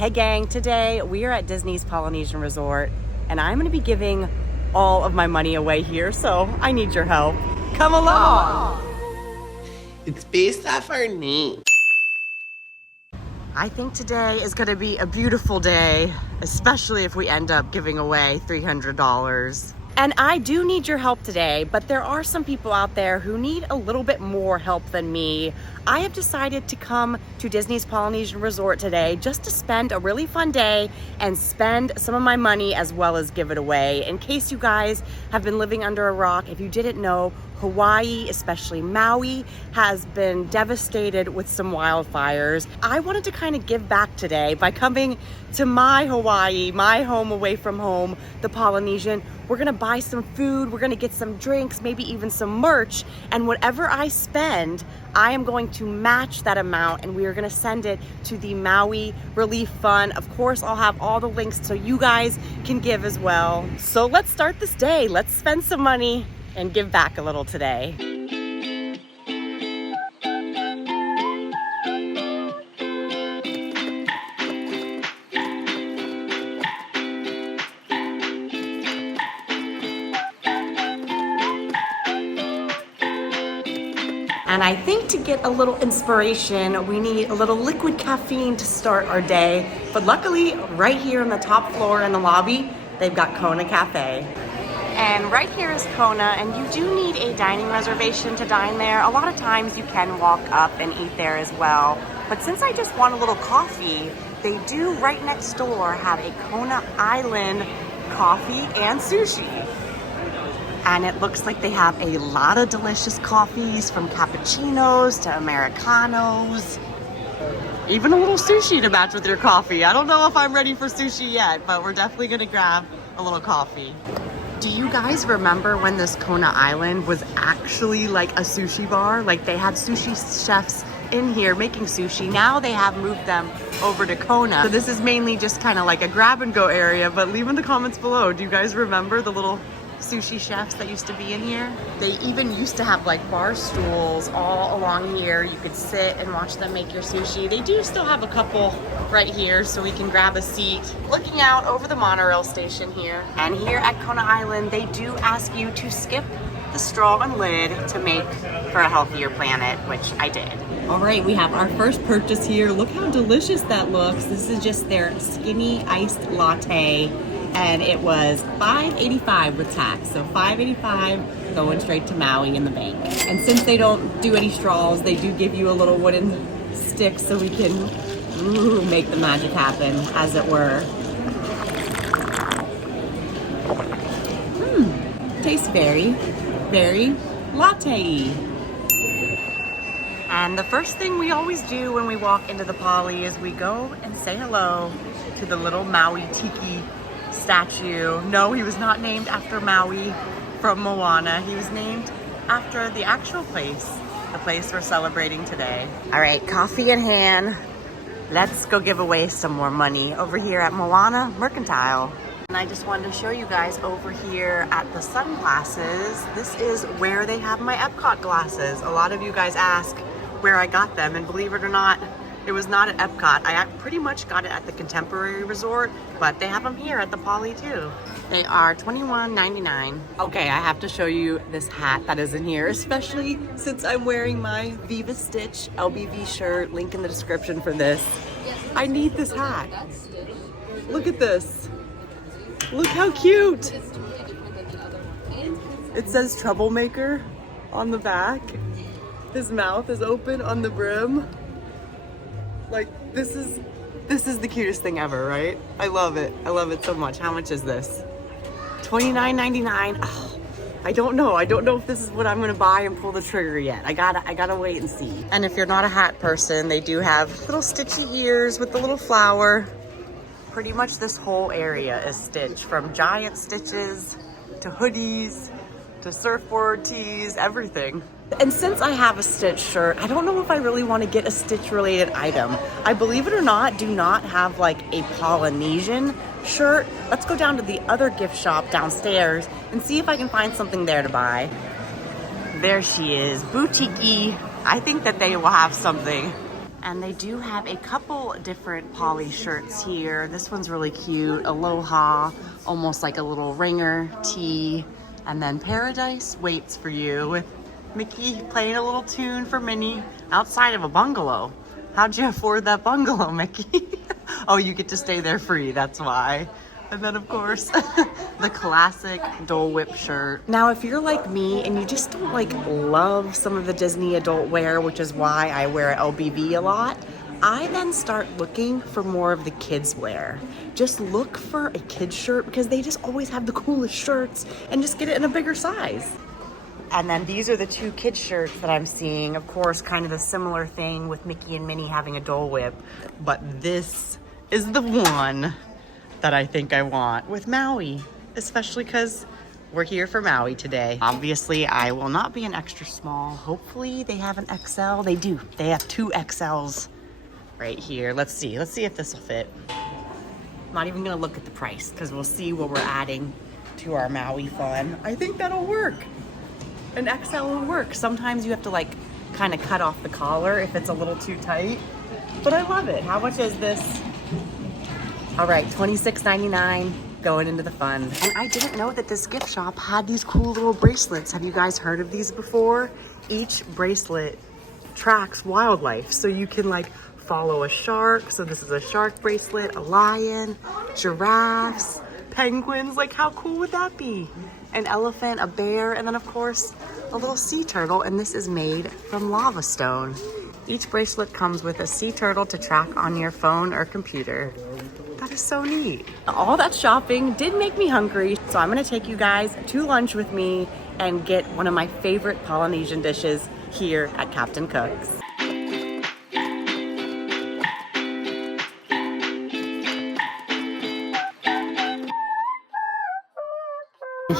Hey gang, today we are at Disney's Polynesian Resort and I'm gonna be giving all of my money away here, so I need your help. Come along! It's based off our name. I think today is gonna be a beautiful day, especially if we end up giving away $300. And I do need your help today, but there are some people out there who need a little bit more help than me. I have decided to come to Disney's Polynesian Resort today just to spend a really fun day and spend some of my money as well as give it away. In case you guys have been living under a rock, if you didn't know, Hawaii, especially Maui, has been devastated with some wildfires. I wanted to kind of give back today by coming to my Hawaii, my home away from home, the Polynesian. We're gonna buy some food, we're gonna get some drinks, maybe even some merch, and whatever I spend, I am going to match that amount and we are gonna send it to the Maui Relief Fund. Of course, I'll have all the links so you guys can give as well. So let's start this day. Let's spend some money and give back a little today. And I think to get a little inspiration, we need a little liquid caffeine to start our day. But luckily, right here on the top floor in the lobby, they've got Kona Cafe. And right here is Kona, and you do need a dining reservation to dine there. A lot of times you can walk up and eat there as well. But since I just want a little coffee, they do right next door have a Kona Island coffee and sushi. And it looks like they have a lot of delicious coffees, from cappuccinos to Americanos. Even a little sushi to match with your coffee. I don't know if I'm ready for sushi yet, but we're definitely gonna grab a little coffee. Do you guys remember when this Kona Island was actually like a sushi bar? Like they had sushi chefs in here making sushi. Now they have moved them over to Kona. So this is mainly just kind of like a grab and go area, but leave in the comments below. Do you guys remember the little sushi chefs that used to be in here? They even used to have like bar stools all along here. You could sit and watch them make your sushi. They do still have a couple right here so we can grab a seat. Looking out over the monorail station here. And here at Kona Island, they do ask you to skip the straw and lid to make for a healthier planet, which I did. All right, we have our first purchase here. Look how delicious that looks. This is just their skinny iced latte. And it was $5.85 with tax. So $5.85 going straight to Maui in the bank. And since they don't do any straws, they do give you a little wooden stick so we can make the magic happen, as it were. Tastes very, very latte-y. And the first thing we always do when we walk into the Poly is we go and say hello to the little Maui tiki statue. No, he was not named after Maui from Moana. He was named after the actual place, the place we're celebrating today. All right, coffee in hand. Let's go give away some more money over here at Moana Mercantile. And I just wanted to show you guys over here at the sunglasses. This is where they have my Epcot glasses. A lot of you guys ask where I got them, and believe it or not, it was not at Epcot. I pretty much got it at the Contemporary Resort, but they have them here at the Poly too. They are $21.99. Okay, I have to show you this hat that is in here, especially since I'm wearing my Viva Stitch LBV shirt. Link in the description for this. I need this hat. Look at this. Look how cute. It says Troublemaker on the back. His mouth is open on the brim. Like, this is the cutest thing ever, right? I love it. I love it so much. How much is this? $29.99. Oh, I don't know. I don't know if this is what I'm gonna buy and pull the trigger yet. I gotta wait and see. And if you're not a hat person, they do have little stitchy ears with the little flower. Pretty much this whole area is stitched, from giant stitches to hoodies to surfboard tees, everything. And since I have a Stitch shirt, I don't know if I really want to get a Stitch related item. I, believe it or not, do not have like a Polynesian shirt. Let's go down to the other gift shop downstairs and see if I can find something there to buy. There she is, boutique-y. I think that they will have something And they do have a couple different poly shirts here. This one's really cute. Aloha, almost like a little ringer tee. And then Paradise waits for you with Mickey playing a little tune for Minnie outside of a bungalow. How'd you afford that bungalow, Mickey? Oh, you get to stay there free, that's why. And then, of course, the classic Dole Whip shirt. Now, if you're like me and you just don't like love some of the Disney adult wear, which is why I wear LBV a lot, I then start looking for more of the kids wear. Just look for a kid's shirt because they just always have the coolest shirts, and just get it in a bigger size. And then these are the two kids shirts that I'm seeing. Of course, kind of the similar thing with Mickey and Minnie having a Dole Whip, but this is the one that I think I want with Maui, especially because we're here for Maui today. Obviously, I will not be an extra small. Hopefully they have an XL. They do. They have 2 XLs right here. Let's see if this will fit. I'm not even gonna look at the price because we'll see what we're adding to our Maui fun. I think that'll work. An XL will work. Sometimes you have to like kind of cut off the collar if it's a little too tight, but I love it. How much is this? All right, $26.99 going into the fund. And I didn't know that this gift shop had these cool little bracelets. Have you guys heard of these before? Each bracelet tracks wildlife. So you can like follow a shark. So this is a shark bracelet, a lion, giraffes, penguins. Like how cool would that be? An elephant, a bear, and then of course, a little sea turtle. And this is made from lava stone. Each bracelet comes with a sea turtle to track on your phone or computer. That is so neat. All that shopping did make me hungry, so I'm gonna take you guys to lunch with me and get one of my favorite Polynesian dishes here at Captain Cook's.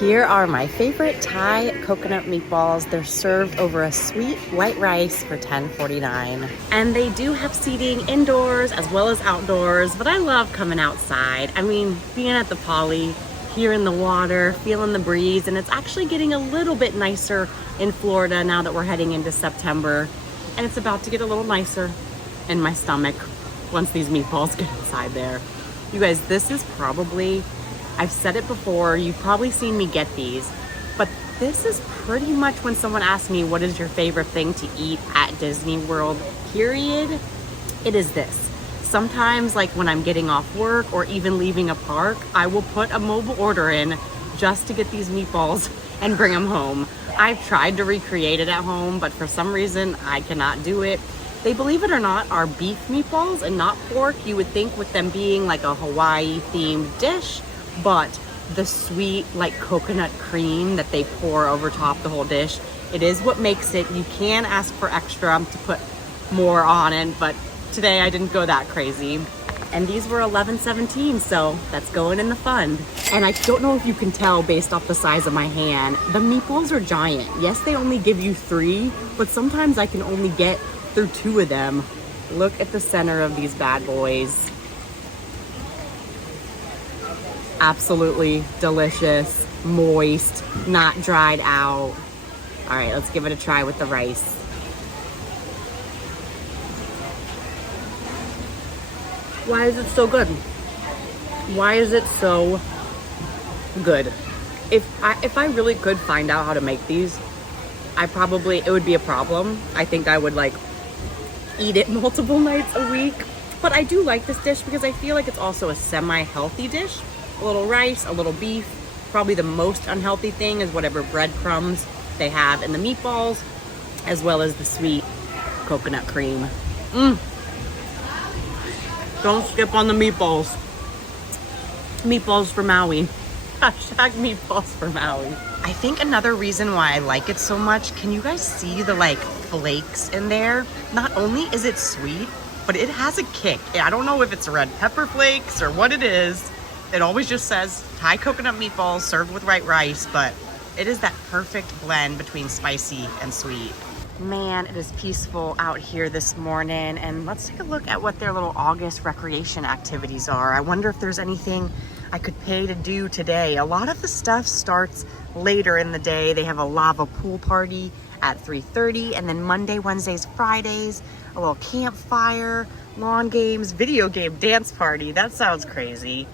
Here are my favorite Thai coconut meatballs. They're served over a sweet white rice for $10.49. And they do have seating indoors as well as outdoors, but I love coming outside. I mean, being at the Poly, here in the water, feeling the breeze, and it's actually getting a little bit nicer in Florida now that we're heading into September. And it's about to get a little nicer in my stomach once these meatballs get inside there. You guys, this is probably, I've said it before, you've probably seen me get these, but this is pretty much when someone asks me what is your favorite thing to eat at Disney World, period, it is this. Sometimes like when I'm getting off work or even leaving a park, I will put a mobile order in just to get these meatballs and bring them home. I've tried to recreate it at home, but for some reason I cannot do it. They, believe it or not, are beef meatballs and not pork. You would think with them being like a Hawaii themed dish, but the sweet like coconut cream that they pour over top the whole dish, it is what makes it. You can ask for extra to put more on it, but today I didn't go that crazy. And these were $11.17, so that's going in the fund. And I don't know if you can tell based off the size of my hand, the meatballs are giant. Yes, they only give you 3, but sometimes I can only get through 2 of them. Look at the center of these bad boys. Absolutely delicious, moist, not dried out. All right, let's give it a try with the rice. Why is it so good? Why is it so good? If I really could find out how to make these, it would be a problem. I think I would like eat it multiple nights a week. But I do like this dish because I feel like it's also a semi-healthy dish. A little rice, a little beef. Probably the most unhealthy thing is whatever breadcrumbs they have in the meatballs, as well as the sweet coconut cream. Don't skip on the meatballs. Meatballs for Maui. Hashtag meatballs for Maui. I think another reason why I like it so much, can you guys see the like flakes in there? Not only is it sweet, but it has a kick. I don't know if it's red pepper flakes or what it is. It always just says Thai coconut meatballs served with white rice, but it is that perfect blend between spicy and sweet. Man, it is peaceful out here this morning, and let's take a look at what their little August recreation activities are. I wonder if there's anything I could pay to do today. A lot of the stuff starts later in the day. They have a lava pool party at 3:30, and then Monday, Wednesdays, Fridays a little campfire, lawn games, video game dance party. That sounds crazy.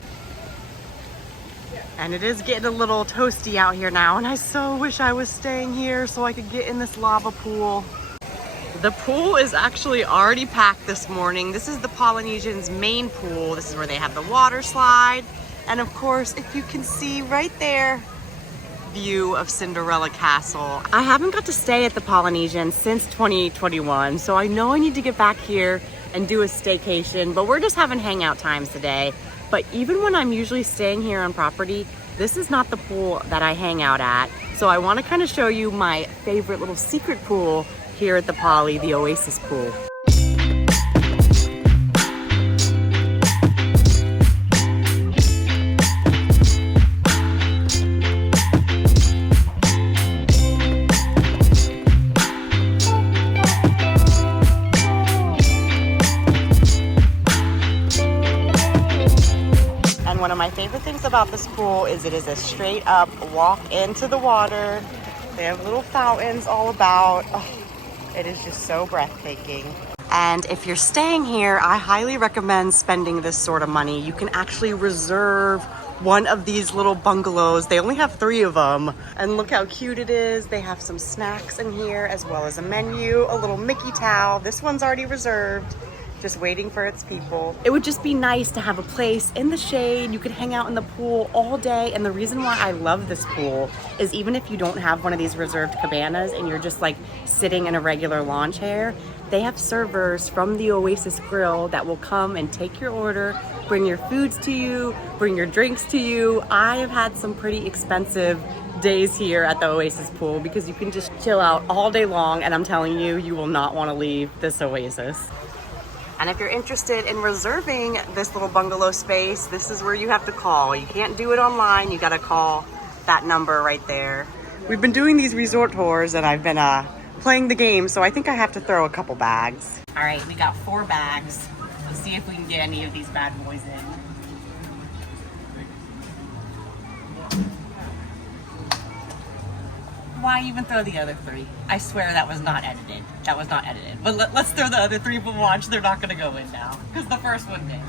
And it is getting a little toasty out here now, and I so wish I was staying here so I could get in this lava pool. The pool is actually already packed this morning. This is the Polynesian's main pool. This is where they have the water slide. And of course, if you can see right there, view of Cinderella Castle. I haven't got to stay at the Polynesian since 2021, so I know I need to get back here and do a staycation, but we're just having hangout times today. But even when I'm usually staying here on property, this is not the pool that I hang out at. So I want to kind of show you my favorite little secret pool here at the Poly, the Oasis Pool. One of my favorite things about this pool is it is a straight up walk into the water. They have little fountains all about. Oh, it is just so breathtaking. And if you're staying here, I highly recommend spending this sort of money. You can actually reserve one of these little bungalows. They only have 3 of them. And look how cute it is. They have some snacks in here as well as a menu, a little Mickey towel. This one's already reserved, just waiting for its people. It would just be nice to have a place in the shade. You could hang out in the pool all day. And the reason why I love this pool is even if you don't have one of these reserved cabanas and you're just like sitting in a regular lawn chair, they have servers from the Oasis Grill that will come and take your order, bring your foods to you, bring your drinks to you. I have had some pretty expensive days here at the Oasis Pool because you can just chill out all day long, and I'm telling you, you will not want to leave this Oasis. And if you're interested in reserving this little bungalow space, this is where you have to call. You can't do it online. You got to call that number right there. We've been doing these resort tours and I've been playing the game, so I think I have to throw a couple bags. All right, we got 4 bags. Let's see if we can get any of these bad boys in. Why even throw the other 3? I swear that was not edited. That was not edited. But let's throw the other 3, but watch, they're not gonna go in now. Because the first one did.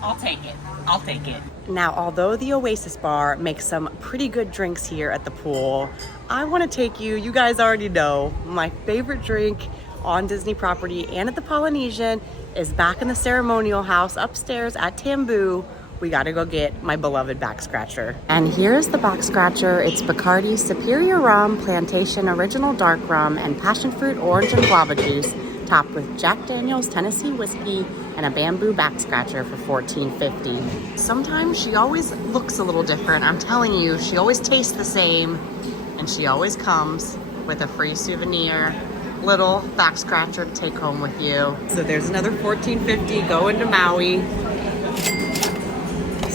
I'll take it. I'll take it. Now, although the Oasis Bar makes some pretty good drinks here at the pool, I want to take you guys already know, my favorite drink on Disney property and at the Polynesian is back in the ceremonial house upstairs at Tamboo. We gotta go get my beloved back scratcher. And here's the back scratcher. It's Bacardi Superior Rum, Plantation Original Dark Rum, and Passion Fruit Orange and Guava Juice, topped with Jack Daniel's Tennessee Whiskey and a bamboo back scratcher for $14.50. Sometimes she always looks a little different. I'm telling you, she always tastes the same, and she always comes with a free souvenir little back scratcher to take home with you. So there's another $14.50 going to Maui.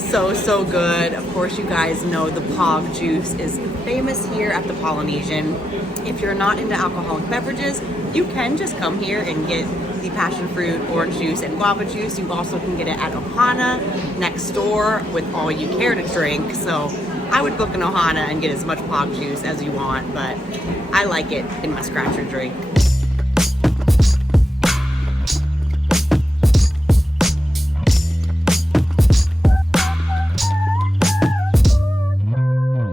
So good. Of course, you guys know the Pog juice is famous here at the Polynesian. If you're not into alcoholic beverages, you can just come here and get the passion fruit, orange juice, and guava juice. You also can get it at Ohana next door with all you care to drink. So I would book an Ohana and get as much Pog juice as you want, but I like it in my scratcher drink.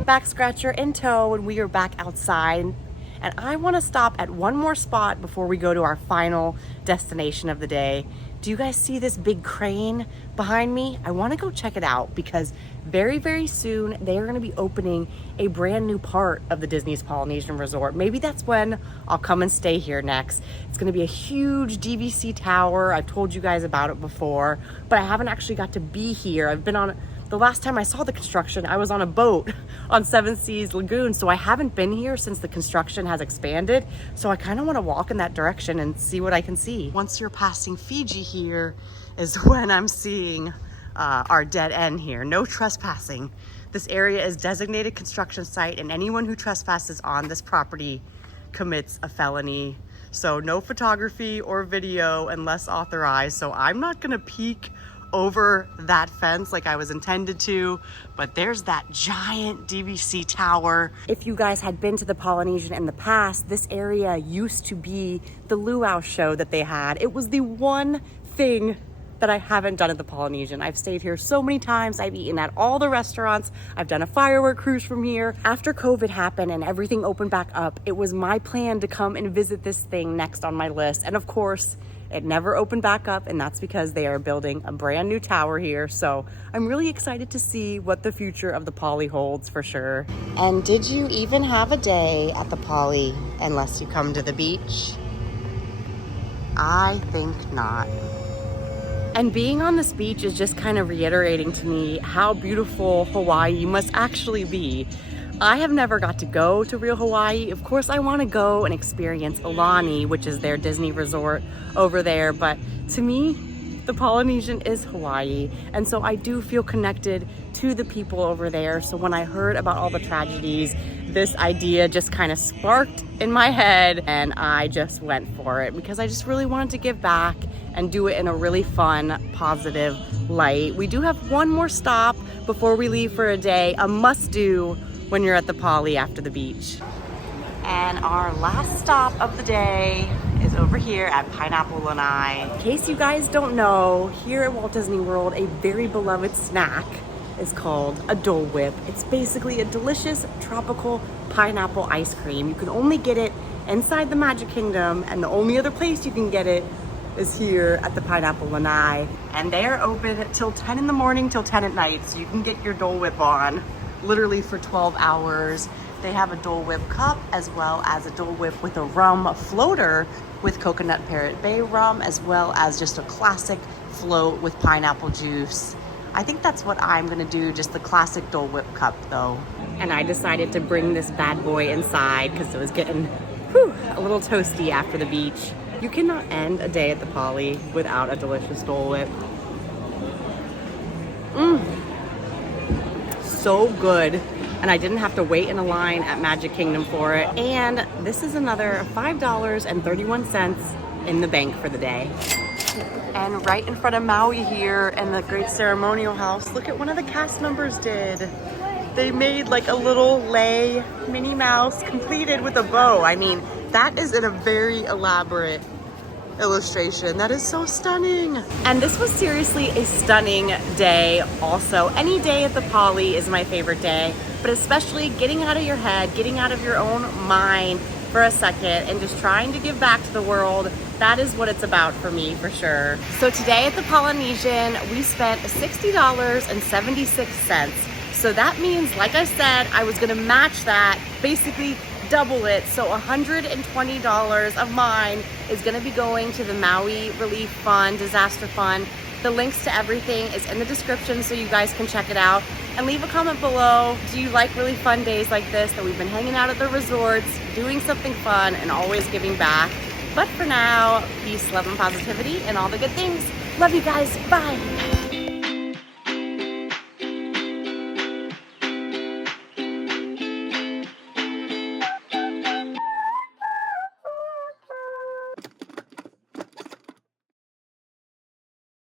Back scratcher in tow, and we are back outside. And I want to stop at one more spot before we go to our final destination of the day. Do you guys see this big crane behind me? I want to go check it out because very, very soon they are going to be opening a brand new part of the Disney's Polynesian Resort. Maybe that's when I'll come and stay here next. It's going to be a huge DVC Tower. I've told you guys about it before, but I haven't actually got to be here. I've been on the last time I saw the construction, I was on a boat on Seven Seas Lagoon, so I haven't been here since the construction has expanded. So I kind of want to walk in that direction and see what I can see. Once you're passing Fiji here is when I'm seeing our dead end here. No trespassing. This area is designated construction site, and anyone who trespasses on this property commits a felony. So no photography or video unless authorized. So I'm not gonna peek over that fence like I was intended to, but there's that giant DVC Tower. If you guys had been to the Polynesian in the past, this area used to be the luau show that they had. It was the one thing that I haven't done at the Polynesian. I've stayed here so many times. I've eaten at all the restaurants. I've done a firework cruise from here. After COVID happened and everything opened back up, it was my plan to come and visit this thing next on my list. And of course, it never opened back up, and that's because they are building a brand new tower here. So I'm really excited to see what the future of the Poly holds for sure. And did you even have a day at the Poly unless you come to the beach? I think not. And being on this beach is just kind of reiterating to me how beautiful Hawaii must actually be. I have never got to go to real Hawaii. Of course, I want to go and experience Aulani, which is their Disney resort over there. But to me, the Polynesian is Hawaii. And so I do feel connected to the people over there. So when I heard about all the tragedies, this idea just kind of sparked in my head and I just went for it because I just really wanted to give back and do it in a really fun, positive light. We do have one more stop before we leave for a day, a must-do when you're at the Poly after the beach. And our last stop of the day is over here at Pineapple Lanai. In case you guys don't know, here at Walt Disney World, a very beloved snack is called a Dole Whip. It's basically a delicious tropical pineapple ice cream. You can only get it inside the Magic Kingdom, and the only other place you can get it is here at the Pineapple Lanai. And they are open till 10 in the morning till 10 at night, so you can get your Dole Whip on literally for 12 hours. They have a Dole Whip cup as well as a Dole Whip with a rum floater with coconut Parrot Bay rum, as well as just a classic float with pineapple juice. I think that's what I'm gonna do, just the classic Dole Whip cup though. And I decided to bring this bad boy inside because it was getting a little toasty after the beach. You cannot end a day at the Poly without a delicious Dole Whip. So good. And I didn't have to wait in a line at Magic Kingdom for it. And this is another $5.31 in the bank for the day. And right in front of Maui here in the Great Ceremonial House, look at what one of the cast members did. They made like a little lei Minnie Mouse completed with a bow. I mean, that is in a very elaborate illustration. That is so stunning. And this was seriously a stunning day also. Any day at the Poly is my favorite day, but especially getting out of your head, getting out of your own mind for a second and just trying to give back to the world. That is what it's about for me, for sure. So today at the Polynesian, we spent $60.76. So that means, like I said, I was gonna match that, basically double it. So $120 of mine is gonna be going to the Maui Relief Fund, Disaster Fund. The links to everything is in the description so you guys can check it out. And leave a comment below. Do you like really fun days like this, that we've been hanging out at the resorts, doing something fun and always giving back? But for now, peace, love, and positivity and all the good things. Love you guys, bye.